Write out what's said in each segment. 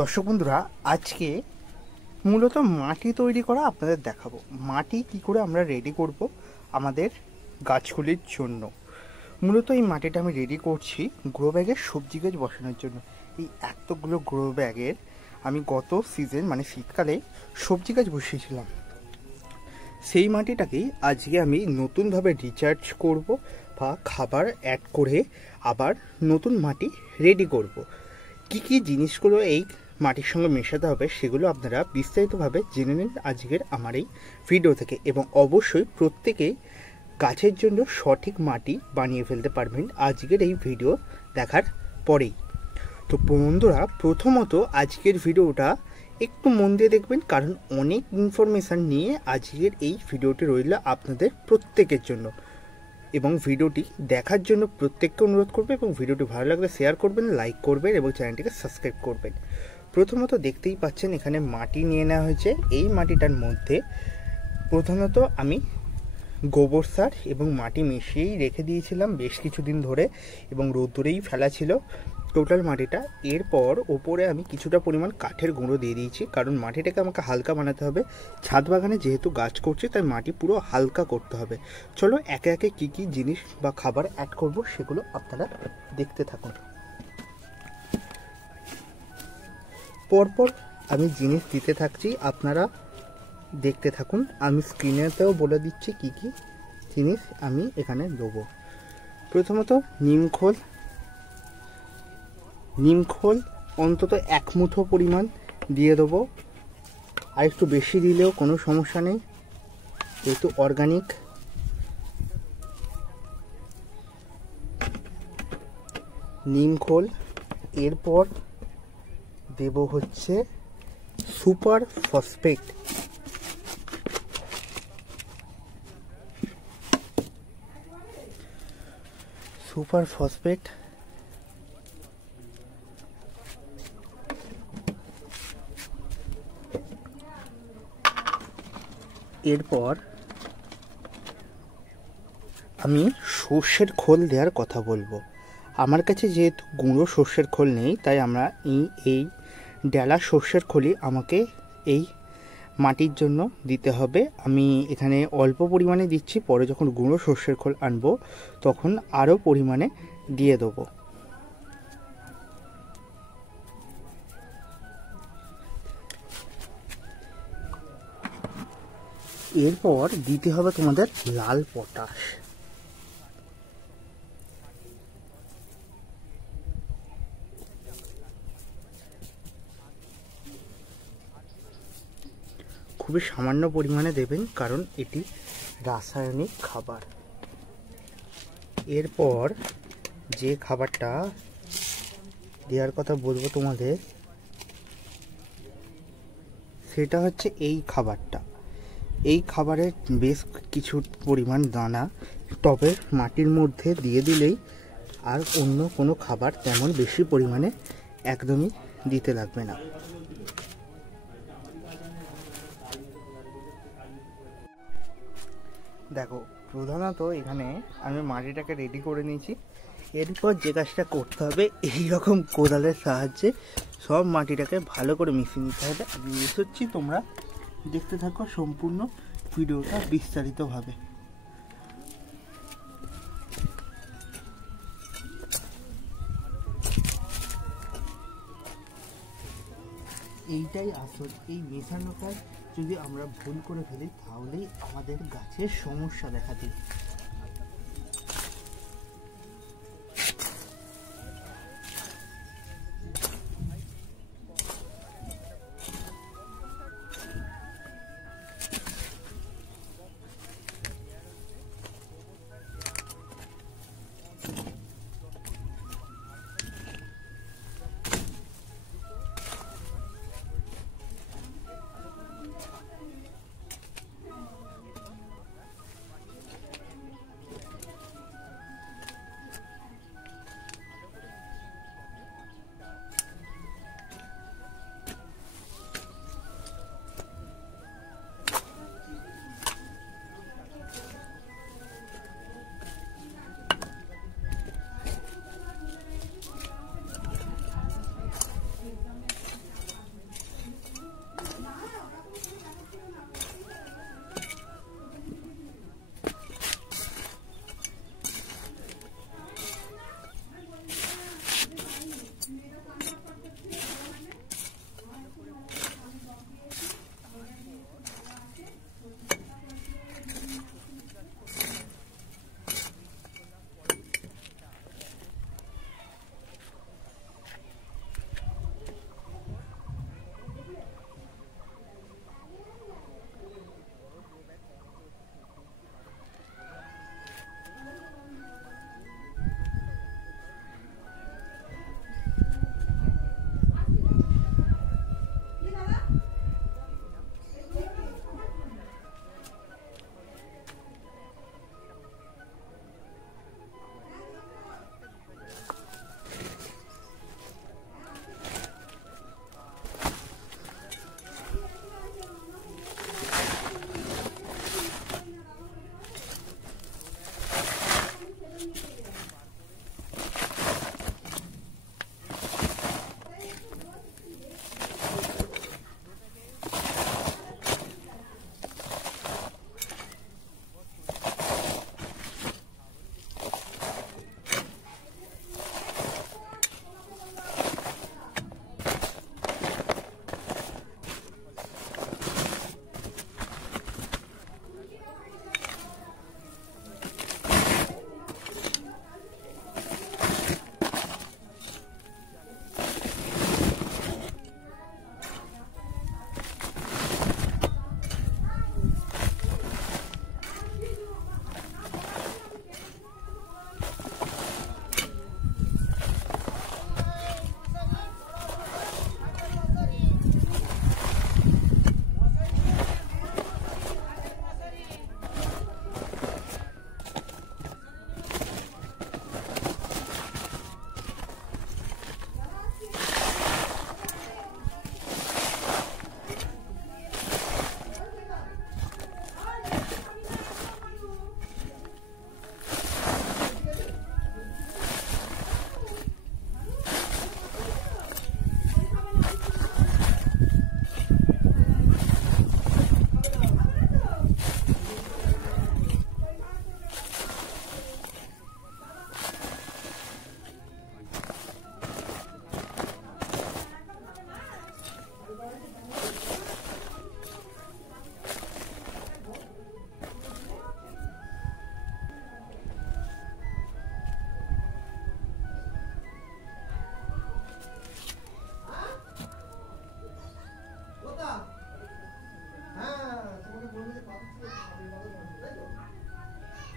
দর্শক বন্ধুরা, আজকে মূলত মাটি তৈরি করা আপনাদের দেখাবো। মাটি কি করে আমরা রেডি করব আমাদের গাছগুলির জন্য। মূলত এই মাটিটা আমি রেডি করছি গ্রো ব্যাগের সবজি গাছ বসানোর জন্য। এই এতগুলো গ্রো ব্যাগের আমি গত সিজন মানে শীতকালে সবজি গাছ বসিয়েছিলাম। সেই মাটিটাকেই আজকে আমি নতুনভাবে রিচার্জ করব বা খাবার অ্যাড করে আবার নতুন মাটি রেডি করব। কি কি জিনিসগুলো এই মাটির সঙ্গে মেশাতে হবে সেগুলো আপনারা বিস্তারিতভাবে জেনে নিন আজকের আমার এই ভিডিও থেকে, এবং অবশ্যই প্রত্যেকেই গাছের জন্য সঠিক মাটি বানিয়ে ফেলতে পারবেন আজকের এই ভিডিও দেখার পরেই। তো বন্ধুরা, প্রথমত আজকের ভিডিওটা একটু মন দিয়ে দেখবেন, কারণ অনেক ইনফরমেশান নিয়ে আজকের এই ভিডিওটি রইল আপনাদের প্রত্যেকের জন্য। এবং ভিডিওটি দেখার জন্য প্রত্যেককে অনুরোধ করবে, এবং ভিডিওটি ভালো লাগলে শেয়ার করবেন, লাইক করবেন এবং চ্যানেলটিকে সাবস্ক্রাইব করবেন। প্রথমত দেখতেই পাচ্ছেন এখানে মাটি নিয়ে নেওয়া হয়েছে। এই মাটিটার মধ্যে প্রথমত আমি গোবর সার এবং মাটি মিশিয়েই রেখে দিয়েছিলাম বেশ কিছুদিন ধরে, এবং রোদ্দুরেই ফেলা ছিল টোটাল মাটিটা। এরপর ওপরে আমি কিছুটা পরিমাণ কাঠের গুঁড়ো দিয়ে দিয়েছি, কারণ মাটিটাকে আমাকে হালকা বানাতে হবে। ছাদ বাগানে যেহেতু গাছ করছি তাই মাটি পুরো হালকা করতে হবে। চলো একে একে কী কী জিনিস বা খাবার অ্যাড করব সেগুলো আপনারা দেখতে থাকুন। পরপর আমি জিনিস দিতে থাকছি, আপনারা দেখতে থাকুন। আমি স্ক্রিনেতেও বলে দিচ্ছি কি কি জিনিস আমি এখানে দেবো। প্রথমত নিমখোল অন্তত 1 মুঠো পরিমাণ দিয়ে দেবো। আর একটু বেশি দিলেও কোনো সমস্যা নেই, যেহেতু অর্গানিক। নিমখোল। এরপর দেব হচ্ছে সুপার ফসফেট। এরপর আমি সর্ষের খোল দেওয়ার কথা বলবো। আমার কাছে যেহেতু গুঁড়ো সর্ষের খোল নেই, তাই আমরা এই ডেলা সর্ষের খোলই আমাকে এই মাটির জন্য দিতে হবে। আমি এখানে অল্প পরিমাণে দিচ্ছি, পরে যখন গুঁড়ো সর্ষের খোল আনবো তখন আরও পরিমাণে দিয়ে দেবো। এরপর দিতে হবে তোমাদের লাল পটাশ। খুবই সামান্য পরিমাণে দেবেন, কারণ এটি রাসায়নিক খাবার। এরপর যে খাবারটা দেওয়ার কথা বলবো তোমাদের, সেটা হচ্ছে এই খাবারটা। এই খাবারের বেশ কিছু পরিমাণ দানা টবের মাটির মধ্যে দিয়ে দিলেই আর অন্য কোনো খাবার তেমন বেশি পরিমাণে একদমই দিতে লাগবে না। দেখো, প্রধানত এখানে আমি মাটিটাকে রেডি করে নিয়েছি। এরপর যে কাজটা করতে হবে, এই রকম কোদালের সাহায্যে সব মাটিটাকে ভালো করে মিশিয়ে নিতে হবে। আমি মিশাচ্ছি, তোমরা দেখতে থাকো সম্পূর্ণ ভিডিওটা বিস্তারিতভাবে। এইটাই আসল। এই মেশানো কাজ যদি আমরা ভুল করে ফেলি তাহলেই আমাদের গাছের সমস্যা দেখা দেয়।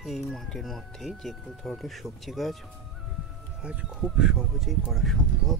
এই মাটির মধ্যেই যে কোনো ধরনের সবজি গাছ খুব সহজেই করা সম্ভব।